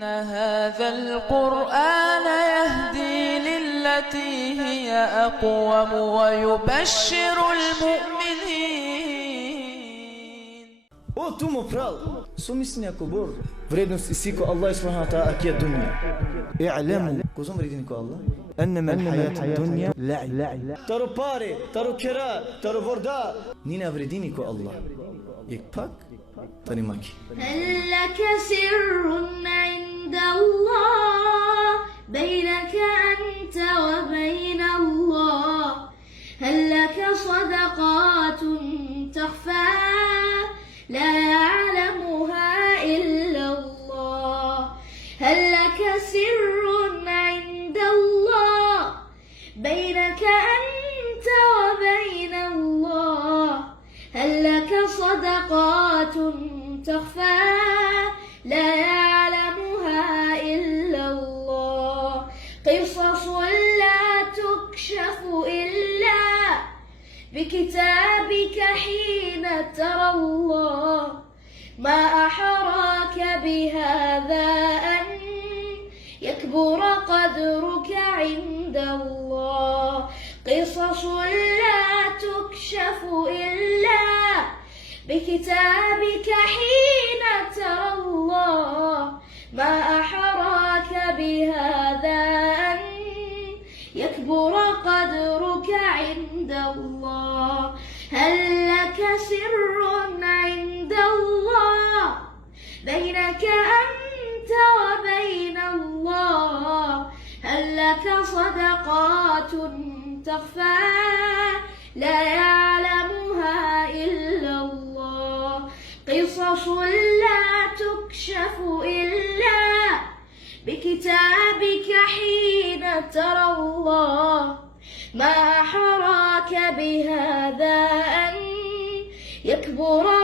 إن هذا القرآن يهدي للتي هي أقوم ويبشر المؤمنين. O tu mu pral, sumisni ako bor, vrednost isiko Allah subhanahu wa ta'ala akija dunja. I'lamu, ko zom vredini ko Allah? Annama al-hayatu dunja la'i. Taro pare, taro kera, taro vorda, nina vredini ko Allah. Jek pak, tani maki. هل لك سر عند الله بينك أنت وبين الله؟ هل لك صدقات تخفى لا يعلمها إلا الله؟ هل لك سر عند الله بينك أنت وبين الله؟ هل لك صدقات تخفى لا يعلمها إلا الله؟ قصص لا تكشف إلا بكتابك حين ترى الله. ما أحراك بهذا أن يكبر قدرك عند الله. قصص لا تكشف إلا بكتابك حين ترى الله. ما أحراك بهذا أن يكبر قدرك عند الله. هل لك سر عند الله بينك أنت وبين الله؟ هل لك صدقات تخفى لا يعلمها إلا الله؟ قصص لا تكشف إلا بكتابك حين ترى الله. ما أحراك بهذا أن يكبر